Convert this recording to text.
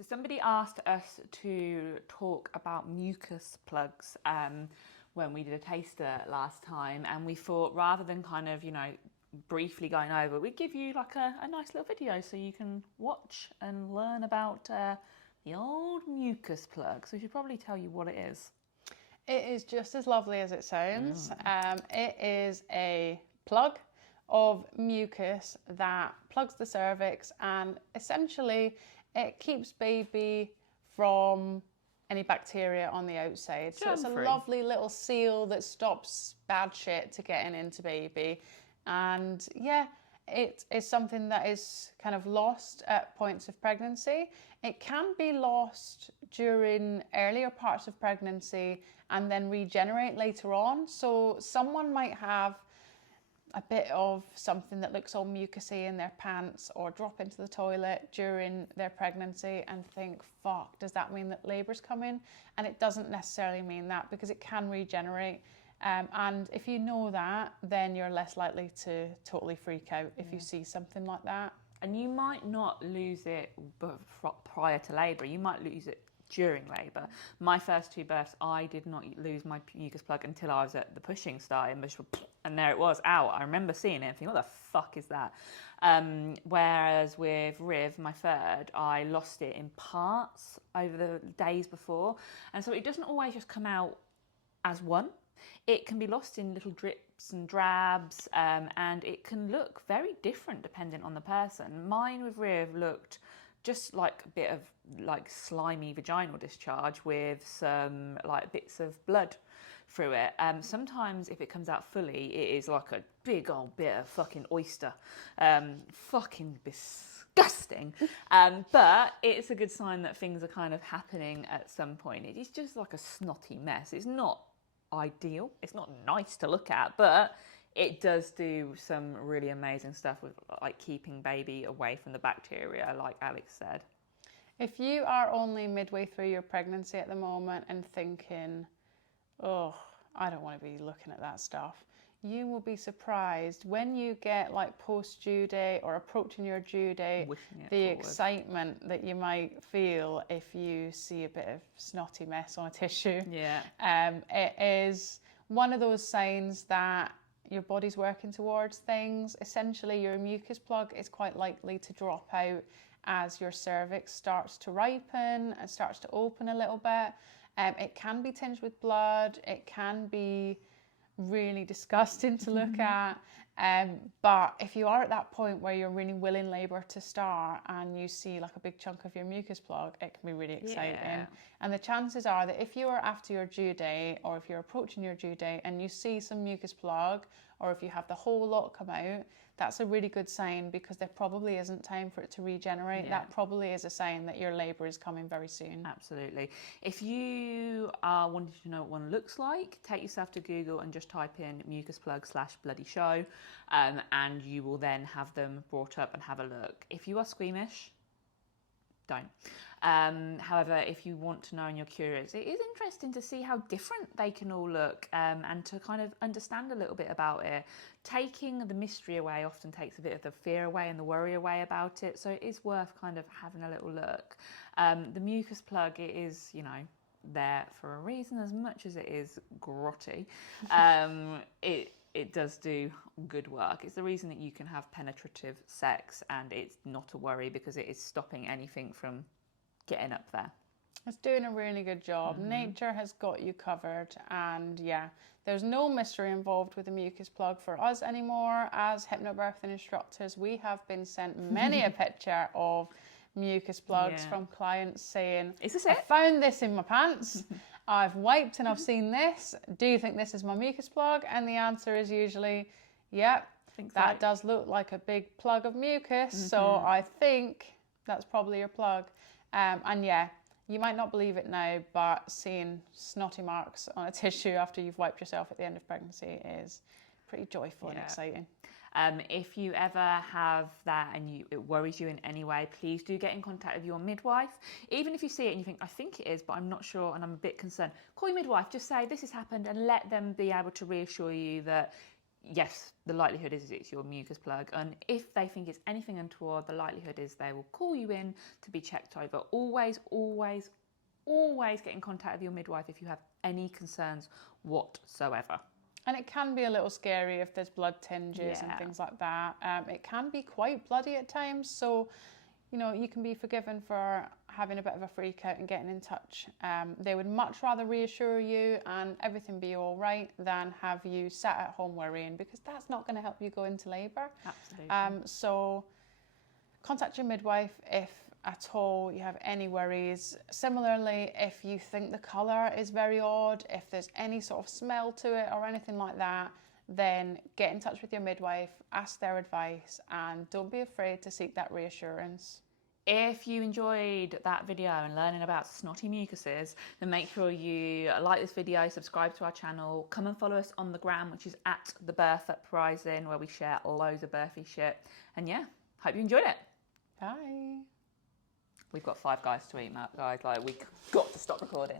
So somebody asked us to talk about mucus plugs when we did a taster last time, and we thought rather than kind of, briefly going over, we'd give you like a nice little video so you can watch and learn about the old mucus plug. So we should probably tell you what it is. It is just as lovely as it sounds. It is a plug of mucus that plugs the cervix, and essentially it keeps baby from any bacteria on the outside. So it's a lovely little seal that stops bad shit to getting into baby. And yeah, it is something that is kind of lost at points of pregnancy. It can be lost during earlier parts of pregnancy and then regenerate later on. So someone might have a bit of something that looks all mucusy in their pants or drop into the toilet during their pregnancy and think, fuck, does that mean that labour's coming? And it doesn't necessarily mean that, because it can regenerate. And if you know that, then you're less likely to totally freak out if you see something like that. And you might not lose it prior to labour, you might lose it during labour. My first 2 births, I did not lose my mucus plug until I was at the pushing start, and there it was, out. I remember seeing it and thinking, what the fuck is that? Whereas with Riv, my third, I lost it in parts over the days before. And so it doesn't always just come out as one. It can be lost in little drips and drabs, and it can look very different depending on the person. Mine with Riv looked just like a bit of like slimy vaginal discharge with some like bits of blood through it. Sometimes if it comes out fully, it is like a big old bit of fucking oyster. Fucking disgusting. But it's a good sign that things are kind of happening at some point. It is just like a snotty mess. It's not ideal. It's not nice to look at, but it does do some really amazing stuff with like keeping baby away from the bacteria, like Alex said. If you are only midway through your pregnancy at the moment and thinking, oh, I don't want to be looking at that stuff, you will be surprised when you get like post due date or approaching your due date, the excitement that you might feel if you see a bit of snotty mess on a tissue. Yeah. It is one of those signs that your body's working towards things. Essentially, your mucus plug is quite likely to drop out as your cervix starts to ripen and starts to open a little bit. It can be tinged with blood. It can be really disgusting to look at. But if you are at that point where you're really willing labour to start and you see like a big chunk of your mucus plug, it can be really exciting. Yeah. And the chances are that if you are after your due date or if you're approaching your due date and you see some mucus plug, or if you have the whole lot come out, that's a really good sign, because there probably isn't time for it to regenerate. Yeah. That probably is a sign that your labour is coming very soon. Absolutely. If you are wanting to know what one looks like, take yourself to Google and just type in mucus plug /bloody show, and you will then have them brought up and have a look. If you are squeamish, don't. However, if you want to know and you're curious, it is interesting to see how different they can all look, and to kind of understand a little bit about it. Taking the mystery away often takes a bit of the fear away and the worry away about it, so it is worth kind of having a little look. The mucus plug, it is, there for a reason, as much as it is grotty. It does do good work. It's the reason that you can have penetrative sex, and it's not a worry because it is stopping anything from getting up there. It's doing a really good job. Nature has got you covered, and yeah, there's no mystery involved with the mucus plug for us anymore. As hypnobirthing instructors, we have been sent many a picture of mucus plugs from clients saying, "Is this it? I found this in my pants. I've wiped and I've seen this. Do you think this is my mucus plug?" And the answer is usually, yep, that does look like a big plug of mucus. So I think that's probably your plug. And yeah, you might not believe it now, but seeing snotty marks on a tissue after you've wiped yourself at the end of pregnancy is pretty joyful and exciting. If you ever have that and it worries you in any way, please do get in contact with your midwife. Even if you see it and you think, I think it is, but I'm not sure and I'm a bit concerned, call your midwife, just say this has happened, and let them be able to reassure you that yes, the likelihood is it's your mucus plug. And if they think it's anything untoward, the likelihood is they will call you in to be checked over. Always, always, always get in contact with your midwife if you have any concerns whatsoever. And it can be a little scary if there's blood tinges and things like that. It can be quite bloody at times, so you know, you can be forgiven for having a bit of a freak out and getting in touch. They would much rather reassure you and everything be all right than have you sat at home worrying, because that's not going to help you go into labour. Absolutely. So contact your midwife if at all you have any worries. Similarly, if you think the colour is very odd, if there's any sort of smell to it or anything like that, then get in touch with your midwife, ask their advice, and don't be afraid to seek that reassurance. If you enjoyed that video and learning about snotty mucuses, then make sure you like this video, subscribe to our channel, come and follow us on the gram, which is at The Birth Uprising, where we share loads of birthy shit. And yeah, hope you enjoyed it. Bye. We've got 5 guys to eat, Matt, guys. Like, we got to stop recording.